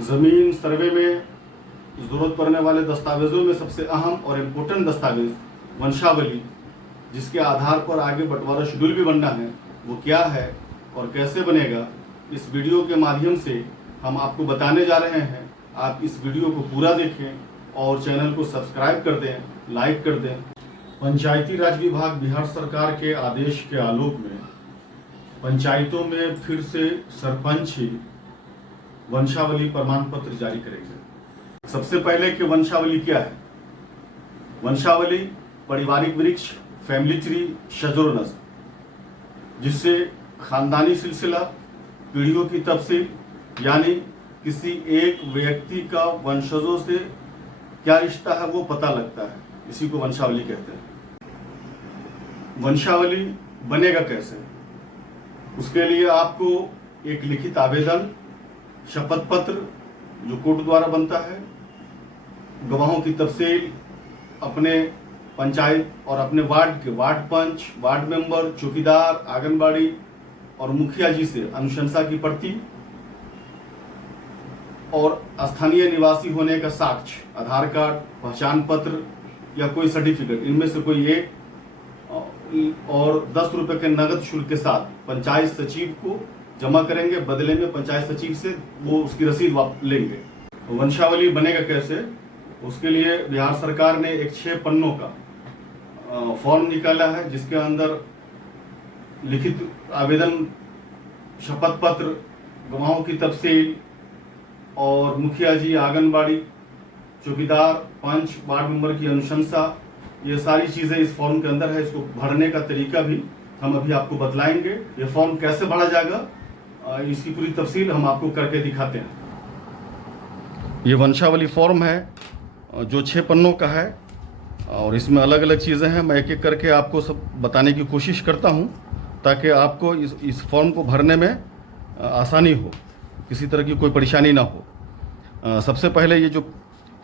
ज़मीन सर्वे में ज़रूरत पड़ने वाले दस्तावेज़ों में सबसे अहम और इम्पोर्टेंट दस्तावेज़ वंशावली, जिसके आधार पर आगे बंटवारा शेड्यूल भी बनना है, वो क्या है और कैसे बनेगा, इस वीडियो के माध्यम से हम आपको बताने जा रहे हैं। आप इस वीडियो को पूरा देखें और चैनल को सब्सक्राइब कर दें, लाइक कर दें। पंचायती राज विभाग बिहार सरकार के आदेश के आलोक में पंचायतों में फिर से सरपंच ही वंशावली प्रमाण पत्र जारी करेंगे। सबसे पहले कि वंशावली क्या है। वंशावली पारिवारिक वृक्ष, फैमिली ट्री, शजर नस्ल, जिससे खानदानी सिलसिला, पीढ़ियों की तफसील, यानी किसी एक व्यक्ति का वंशजों से क्या रिश्ता है वो पता लगता है। इसी को वंशावली कहते हैं। वंशावली बनेगा कैसे? उसके लिए आपको एक लिखित आवेदन, शपथ पत्र जो कोर्ट द्वारा बनता है, गवाहों की तफसील, अपने पंचायत और अपने वार्ड के वार्ड पंच, वार्ड मेंबर, चौकीदार, आंगनबाड़ी और मुखिया जी से अनुशंसा की प्रति और स्थानीय निवासी होने का साक्ष्य, आधार कार्ड, पहचान पत्र या कोई सर्टिफिकेट, इनमें से कोई एक, और 10 रुपए के नगद शुल्क के साथ पंचायत सचिव को जमा करेंगे। बदले में पंचायत सचिव से वो उसकी रसीद लेंगे। तो वंशावली बनेगा कैसे? उसके लिए बिहार सरकार ने एक 6 पन्नों का फॉर्म निकाला है, जिसके अंदर लिखित आवेदन, शपथ पत्र, गवाहों की तफसील और मुखिया जी, आंगनबाड़ी, चौकीदार, पंच, वार्ड मेंबर की अनुशंसा, ये सारी चीजें इस फॉर्म के अंदर है। इसको भरने का तरीका भी हम अभी आपको बतलाएंगे। ये फॉर्म कैसे भरा जाएगा, इसकी पूरी तफसील हम आपको करके दिखाते हैं। ये वंशावली फॉर्म है जो 6 पन्नों का है और इसमें अलग अलग चीज़ें हैं। मैं एक एक करके आपको सब बताने की कोशिश करता हूं ताकि आपको इस फॉर्म को भरने में आसानी हो, किसी तरह की कोई परेशानी ना हो। सबसे पहले ये जो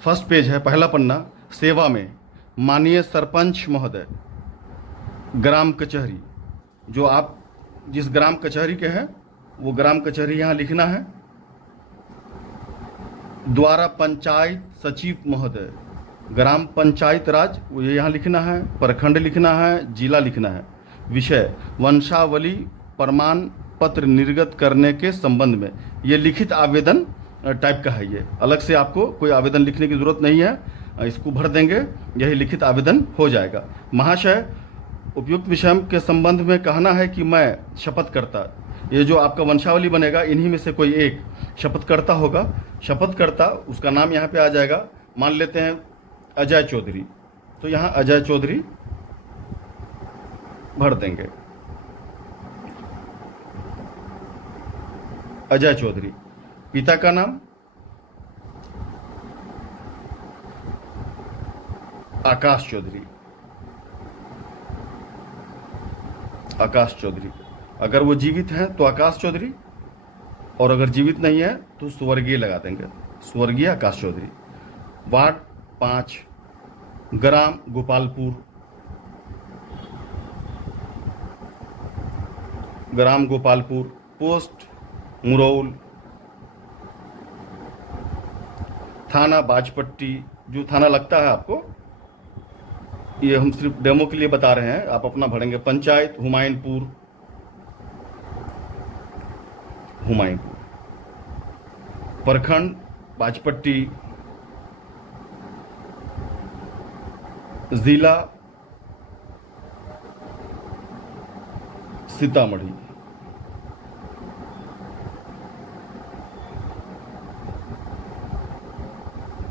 फर्स्ट पेज है, पहला पन्ना, सेवा में माननीय सरपंच महोदय, ग्राम कचहरी, जो आप जिस ग्राम कचहरी के हैं वो ग्राम कचहरी यहाँ लिखना है। द्वारा पंचायत सचिव महोदय, ग्राम पंचायत राज, वो यहाँ लिखना है। प्रखंड लिखना है, जिला लिखना है। विषय वंशावली प्रमाण पत्र निर्गत करने के संबंध में, ये लिखित आवेदन टाइप का है। ये अलग से आपको कोई आवेदन लिखने की जरूरत नहीं है, इसको भर देंगे, यही लिखित आवेदन हो जाएगा। महाशय, उपयुक्त विषय के संबंध में कहना है कि मैं शपथकर्ता, ये जो आपका वंशावली बनेगा इन्हीं में से कोई एक शपथकर्ता होगा। शपथकर्ता, उसका नाम यहाँ पे आ जाएगा। मान लेते हैं अजय चौधरी, तो यहाँ अजय चौधरी भर देंगे। अजय चौधरी। पिता का नाम आकाश चौधरी, आकाश चौधरी। अगर वो जीवित हैं तो आकाश चौधरी, और अगर जीवित नहीं है तो स्वर्गीय लगा देंगे, स्वर्गीय आकाश चौधरी। वार्ड 5, ग्राम गोपालपुर, ग्राम गोपालपुर, पोस्ट मुरौल, थाना बाजपट्टी, जो थाना लगता है आपको, ये हम सिर्फ डेमो के लिए बता रहे हैं, आप अपना भरेंगे। पंचायत हुमायूंपुर, हुमायूंपुर। प्रखंड बाजपट्टी, जिला सीतामढ़ी,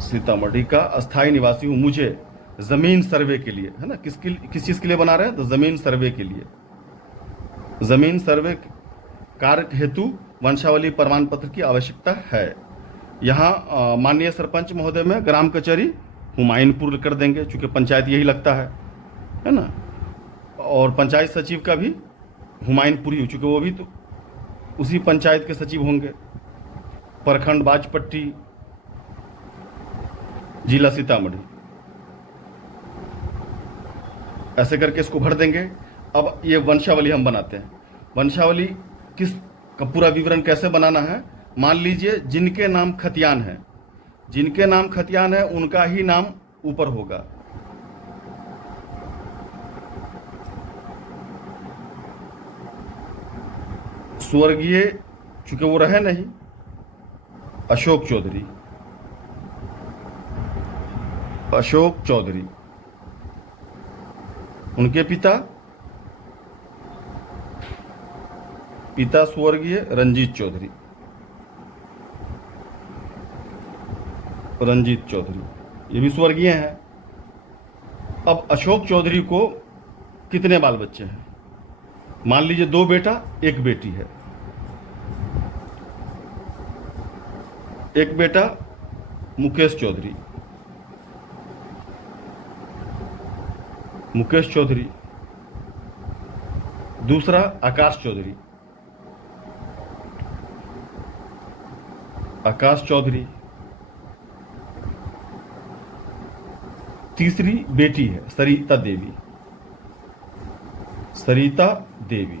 सीतामढ़ी का अस्थायी निवासी हूं। मुझे जमीन सर्वे के लिए, है ना, किस चीज के लिए बना रहे हैं, तो जमीन सर्वे के लिए, जमीन सर्वे कार्य हेतु वंशावली प्रमाण पत्र की आवश्यकता है। यहाँ माननीय सरपंच महोदय में ग्राम कचहरी हुमायूंपुर कर देंगे, चूंकि पंचायत यही लगता है ना, और पंचायत सचिव का भी हुमायूंपुर ही, चूंकि वो भी तो उसी पंचायत के सचिव होंगे। प्रखंड बाजपट्टी, जिला सीतामढ़ी, ऐसे करके इसको भर देंगे। अब ये वंशावली हम बनाते हैं। वंशावली किस का पूरा विवरण कैसे बनाना है मान लीजिए जिनके नाम खतियान है, जिनके नाम खतियान है उनका ही नाम ऊपर होगा। स्वर्गीय चूंकि वो रहे नहीं, अशोक चौधरी, अशोक चौधरी, उनके पिता स्वर्गीय रंजीत चौधरी, रंजीत चौधरी, ये भी स्वर्गीय हैं। अब अशोक चौधरी को कितने बाल बच्चे हैं? मान लीजिए 2 बेटा 1 बेटी है। एक बेटा मुकेश चौधरी, मुकेश चौधरी, दूसरा आकाश चौधरी, आकाश चौधरी, तीसरी बेटी है सरिता देवी, सरिता देवी।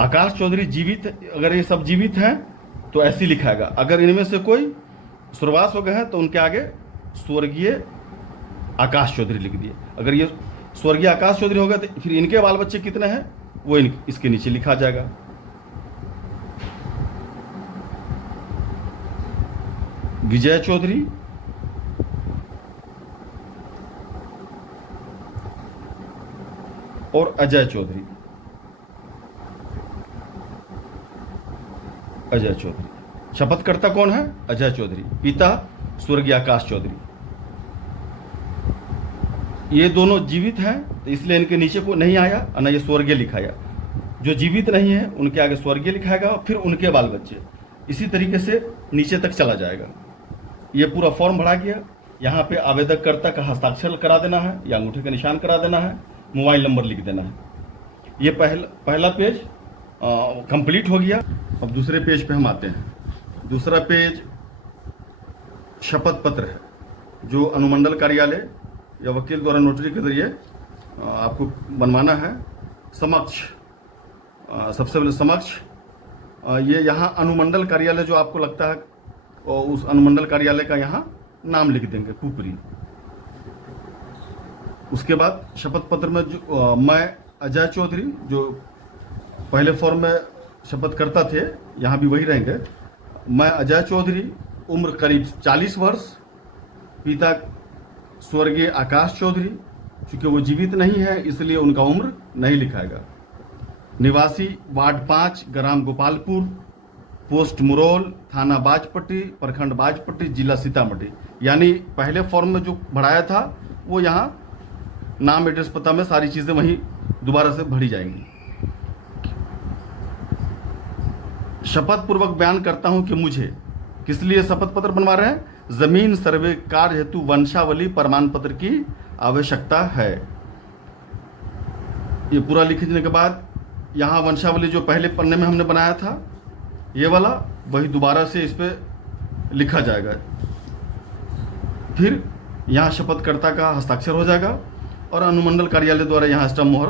आकाश चौधरी जीवित, अगर ये सब जीवित हैं तो ऐसे लिखाएगा। अगर इनमें से कोई स्वर्गवास हो गए हैं तो उनके आगे स्वर्गीय आकाश चौधरी लिख दिए। अगर ये स्वर्गीय आकाश चौधरी होगा तो फिर इनके बाल बच्चे कितने हैं वो इसके नीचे लिखा जाएगा। विजय चौधरी, और अजय चौधरी, अजय चौधरी। शपथकर्ता कौन है? अजय चौधरी, पिता स्वर्गीय आकाश चौधरी। ये दोनों जीवित हैं तो इसलिए इनके नीचे को नहीं आया और ना ये स्वर्गीय लिखाया। जो जीवित नहीं है उनके आगे स्वर्गीय लिखाएगा, फिर उनके बाल बच्चे, इसी तरीके से नीचे तक चला जाएगा। ये पूरा फॉर्म भरा गया। यहाँ पे आवेदककर्ता का हस्ताक्षर करा देना है या अंगूठे का निशान करा देना है, मोबाइल नंबर लिख देना है। ये पहला पेज कंप्लीट हो गया। अब दूसरे पेज पे हम आते हैं। दूसरा पेज शपथ पत्र है, जो अनुमंडल कार्यालय या वकील द्वारा नोटरी के जरिए आपको बनवाना है। समक्ष, सबसे पहले समक्ष, ये यहाँ अनुमंडल कार्यालय जो आपको लगता है और उस अनुमंडल कार्यालय का यहाँ नाम लिख देंगे, पुपरी। उसके बाद शपथ पत्र में जो मैं अजय चौधरी, जो पहले फॉर्म में शपथ करता थे, यहाँ भी वही रहेंगे। मैं अजय चौधरी, उम्र करीब 40 वर्ष, पिता स्वर्गीय आकाश चौधरी, चूंकि वो जीवित नहीं है इसलिए उनका उम्र नहीं लिखाएगा। निवासी वार्ड 5, ग्राम गोपालपुर, पोस्ट मुरौल, थाना बाजपट्टी, प्रखंड बाजपट्टी, जिला सीतामढ़ी। यानी पहले फॉर्म में जो भराया था वो यहाँ नाम, एड्रेस, पता में सारी चीजें वहीं दोबारा से भरी जाएंगी। शपथ पूर्वक बयान करता हूं कि मुझे किस लिए शपथ पत्र बनवा रहे हैं? जमीन सर्वे कार्य हेतु वंशावली प्रमाण पत्र की आवश्यकता है। ये पूरा लिखने के बाद यहाँ वंशावली जो पहले पन्ने में हमने बनाया था, ये वाला वही दोबारा से इस पे लिखा जाएगा। फिर यहाँ शपथकर्ता का हस्ताक्षर हो जाएगा और अनुमंडल कार्यालय द्वारा यहाँ स्टम्प मोहर,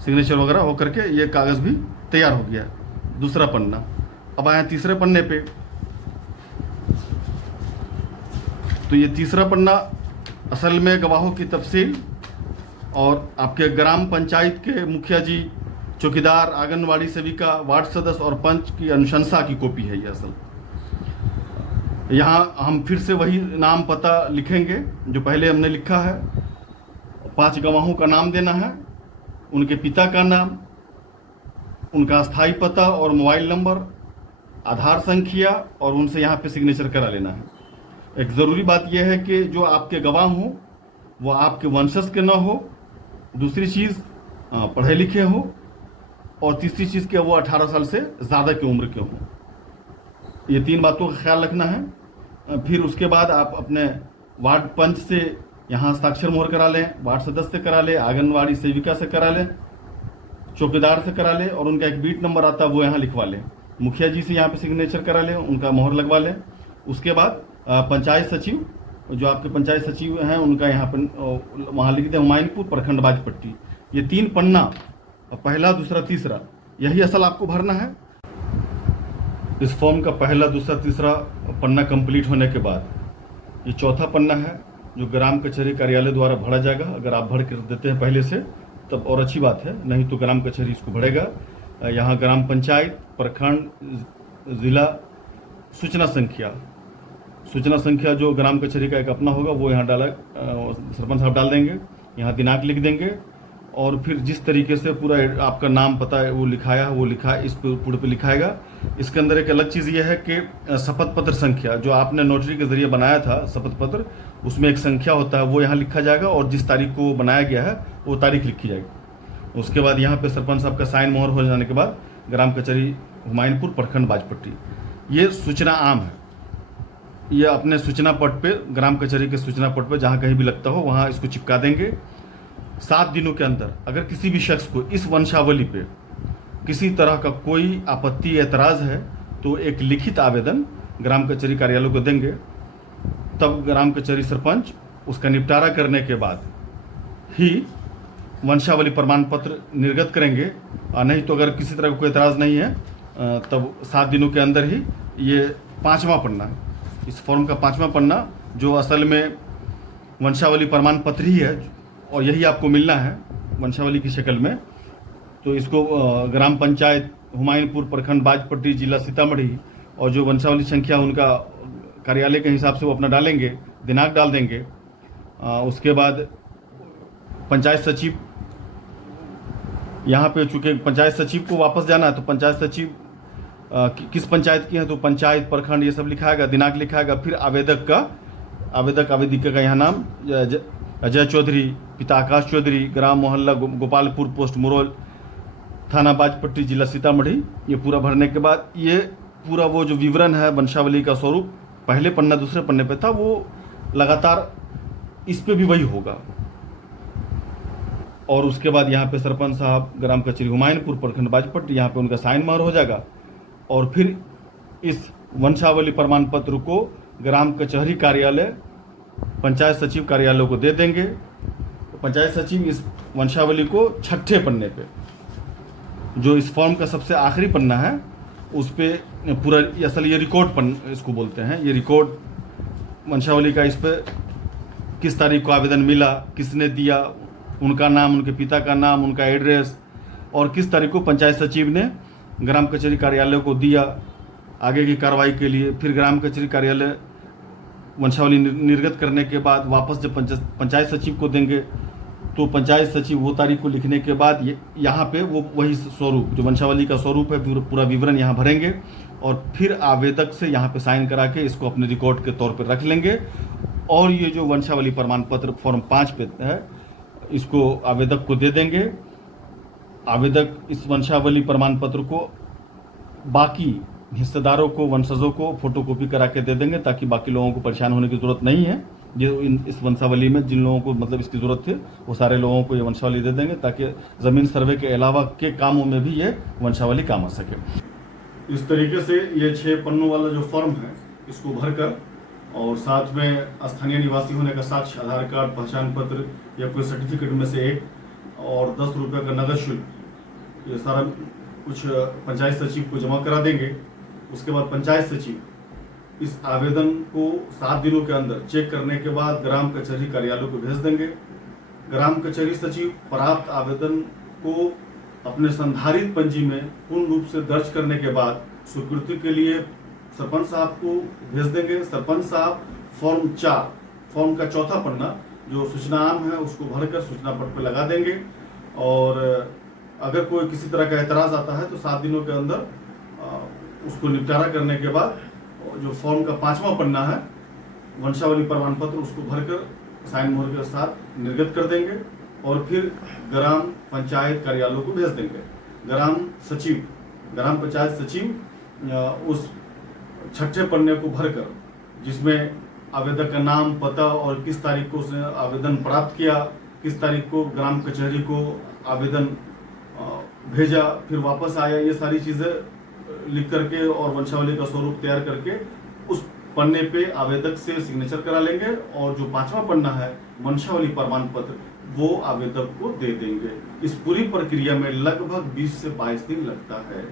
सिग्नेचर वगैरह होकर के ये कागज भी तैयार हो गया। दूसरा पन्ना। अब आए तीसरे पन्ने पे। तो ये तीसरा पन्ना असल में गवाहों की तफसील और आपके ग्राम पंचायत के मुखिया जी, चौकीदार, आंगनवाड़ी सेविका, वार्ड सदस्य और पंच की अनुशंसा की कॉपी है ये असल। यहाँ हम फिर से वही नाम पता लिखेंगे जो पहले हमने लिखा है। 5 गवाहों का नाम देना है, उनके पिता का नाम, उनका स्थायी पता और मोबाइल नंबर, आधार संख्या, और उनसे यहाँ पे सिग्नेचर करा लेना है। एक ज़रूरी बात यह है कि जो आपके गवाह हों वो आपके वंशज के ना हो, दूसरी चीज़ पढ़े लिखे हो, और तीसरी चीज़ के वो 18 साल से ज़्यादा की उम्र के हों। ये 3 बातों का ख्याल रखना है। फिर उसके बाद आप अपने वार्ड पंच से यहाँ हस्ताक्षर मोहर करा लें, वार्ड सदस्य से करा लें, आंगनवाड़ी सेविका से करा लें, चौकीदार से करा लें, और उनका एक बीट नंबर आता है वो यहाँ लिखवा लें। मुखिया जी से यहाँ पे सिग्नेचर करा लें, उनका मोहर लगवा लें। उसके बाद पंचायत सचिव, जो आपके पंचायत सचिव हैं, उनका यहाँ पर वहाँ लिख दें, हुमायूंपुर, प्रखंड बाजपट्टी। ये 3 पन्ना, पहला, दूसरा, तीसरा, यही असल आपको भरना है। इस फॉर्म का पहला, दूसरा, तीसरा पन्ना कंप्लीट होने के बाद ये चौथा पन्ना है जो ग्राम कचहरी कार्यालय द्वारा भरा जाएगा। अगर आप भर कर देते हैं पहले से तब और अच्छी बात है, नहीं तो ग्राम कचहरी इसको भरेगा। यहाँ ग्राम पंचायत, प्रखंड, जिला, सूचना संख्या जो ग्राम कचहरी का एक अपना होगा वो यहाँ डाला, सरपंच साहब डाल देंगे। यहाँ दिनांक लिख देंगे और फिर जिस तरीके से पूरा आपका नाम पता है वो लिखाया है, वो लिखा है, इस पूरे पे लिखाएगा। इसके अंदर एक अलग चीज़ ये है कि शपथ पत्र संख्या जो आपने नोटरी के जरिए बनाया था शपथ पत्र, उसमें एक संख्या होता है वो यहाँ लिखा जाएगा और जिस तारीख को बनाया गया है वो तारीख लिखी जाएगी। उसके बाद यहाँ पे सरपंच साहब का साइन मोहर हो जाने के बाद ग्राम कचहरी हुमायूंपुर, प्रखंड बाजपट्टी, ये सूचना आम है। ये अपने सूचना पट पे, ग्राम कचहरी के सूचना पट पे जहाँ कहीं भी लगता हो वहाँ इसको चिपका देंगे। 7 दिनों के अंदर अगर किसी भी शख्स को इस वंशावली पे किसी तरह का कोई आपत्ति, एतराज़ है तो एक लिखित आवेदन ग्राम कचहरी कार्यालय को देंगे। तब ग्राम कचहरी सरपंच उसका निपटारा करने के बाद ही वंशावली प्रमाण पत्र निर्गत करेंगे। और नहीं तो अगर किसी तरह का कोई एतराज़ नहीं है तब 7 दिनों के अंदर ही ये 5वां पन्ना, इस फॉर्म का 5वां पन्ना जो असल में वंशावली प्रमाण पत्र ही है और यही आपको मिलना है वंशावली की शक्ल में, तो इसको ग्राम पंचायत हुमायूंपुर, प्रखंड बाजपट्टी, जिला सीतामढ़ी और जो वंशावली संख्या उनका कार्यालय के हिसाब से वो अपना डालेंगे, दिनांक डाल देंगे। उसके बाद पंचायत सचिव, यहाँ पे चूँकि पंचायत सचिव को वापस जाना है तो पंचायत सचिव किस पंचायत की है तो पंचायत, प्रखंड ये सब लिखाएगा, दिनांक लिखाएगा। फिर आवेदक आवेदिका का यहाँ नाम अजय चौधरी, पिता आकाश चौधरी, ग्राम मोहल्ला गोपालपुर, पोस्ट मुरौल, थाना बाजपट्टी, जिला सीतामढ़ी। ये पूरा भरने के बाद ये पूरा वो जो विवरण है वंशावली का स्वरूप पहले पन्ना दूसरे पन्ने पे था वो लगातार इस पे भी वही होगा। और उसके बाद यहाँ पे सरपंच साहब ग्राम कचहरी हुमायूंपुर, प्रखंड बाजपट्टी, यहाँ पे उनका साइन मोहर हो जाएगा और फिर इस वंशावली प्रमाण पत्र को ग्राम कचहरी कार्यालय, पंचायत सचिव कार्यालय को दे देंगे। पंचायत सचिव इस वंशावली को 6ठे पन्ने पे, जो इस फॉर्म का सबसे आखिरी पन्ना है, उस पे पूरा असल ये रिकॉर्ड पन्ना इसको बोलते हैं, ये रिकॉर्ड वंशावली का, इस पे किस तारीख को आवेदन मिला, किसने दिया, उनका नाम, उनके पिता का नाम, उनका एड्रेस और किस तारीख को पंचायत सचिव ने ग्राम कचहरी कार्यालय को दिया आगे की कार्रवाई के लिए। फिर ग्राम कचहरी कार्यालय वंशावली निर्गत करने के बाद वापस जब पंचायत सचिव को देंगे तो पंचायत सचिव वो तारीख को लिखने के बाद यहाँ पे वो वही स्वरूप जो वंशावली का स्वरूप है पूरा विवरण यहाँ भरेंगे और फिर आवेदक से यहाँ पे साइन करा के इसको अपने रिकॉर्ड के तौर पर रख लेंगे। और ये जो वंशावली प्रमाण पत्र फॉर्म 5 पे है इसको आवेदक को दे देंगे। आवेदक इस वंशावली प्रमाण पत्र को बाकी हिस्सेदारों को, वंशजों को फोटोकॉपी करा के दे देंगे ताकि बाकी लोगों को परेशान होने की जरूरत नहीं है। जो इस वंशावली में जिन लोगों को मतलब इसकी जरूरत थी वो सारे लोगों को ये वंशावली दे देंगे ताकि ज़मीन सर्वे के अलावा के कामों में भी ये वंशावली काम आ सके। इस तरीके से ये 6 पन्नों वाला जो फॉर्म है इसको भरकर और साथ में स्थानीय निवासी होने का साक्ष्य, आधार कार्ड, पहचान पत्र या कोई सर्टिफिकेट में से एक और 10 रुपये का नगद शुल्क, ये सारा कुछ पंचायत सचिव को जमा करा देंगे। उसके बाद पंचायत सचिव इस आवेदन को 7 दिनों के अंदर चेक करने के बाद ग्राम कचहरी कार्यालय को भेज देंगे। ग्राम कचहरी सचिव प्राप्त आवेदन को अपने संधारित पंजी में पूर्ण रूप से दर्ज करने के बाद स्वीकृति के लिए सरपंच साहब को भेज देंगे। सरपंच साहब फॉर्म 4, फॉर्म का चौथा पन्ना जो सूचना आम है उसको भरकर सूचना पट पर लगा देंगे। और अगर कोई किसी तरह का एतराज़ आता है तो 7 दिनों के अंदर उसको निपटारा करने के बाद जो फॉर्म का 5वां पन्ना है वंशावली प्रमाण पत्र उसको भरकर साइन मोहर के साथ निर्गत कर देंगे और फिर ग्राम पंचायत कार्यालय को भेज देंगे। ग्राम पंचायत सचिव उस 6ठे पन्ने को भरकर जिसमें आवेदक का नाम, पता और किस तारीख को उसने आवेदन प्राप्त किया, किस तारीख को ग्राम कचहरी को आवेदन भेजा, फिर वापस आया, ये सारी चीज़ें लिख करके और वंशावली का स्वरूप तैयार करके उस पन्ने पे आवेदक से सिग्नेचर करा लेंगे और जो 5वां पन्ना है वंशावली प्रमाण पत्र वो आवेदक को दे देंगे। इस पूरी प्रक्रिया में लगभग 20 से 22 दिन लगता है।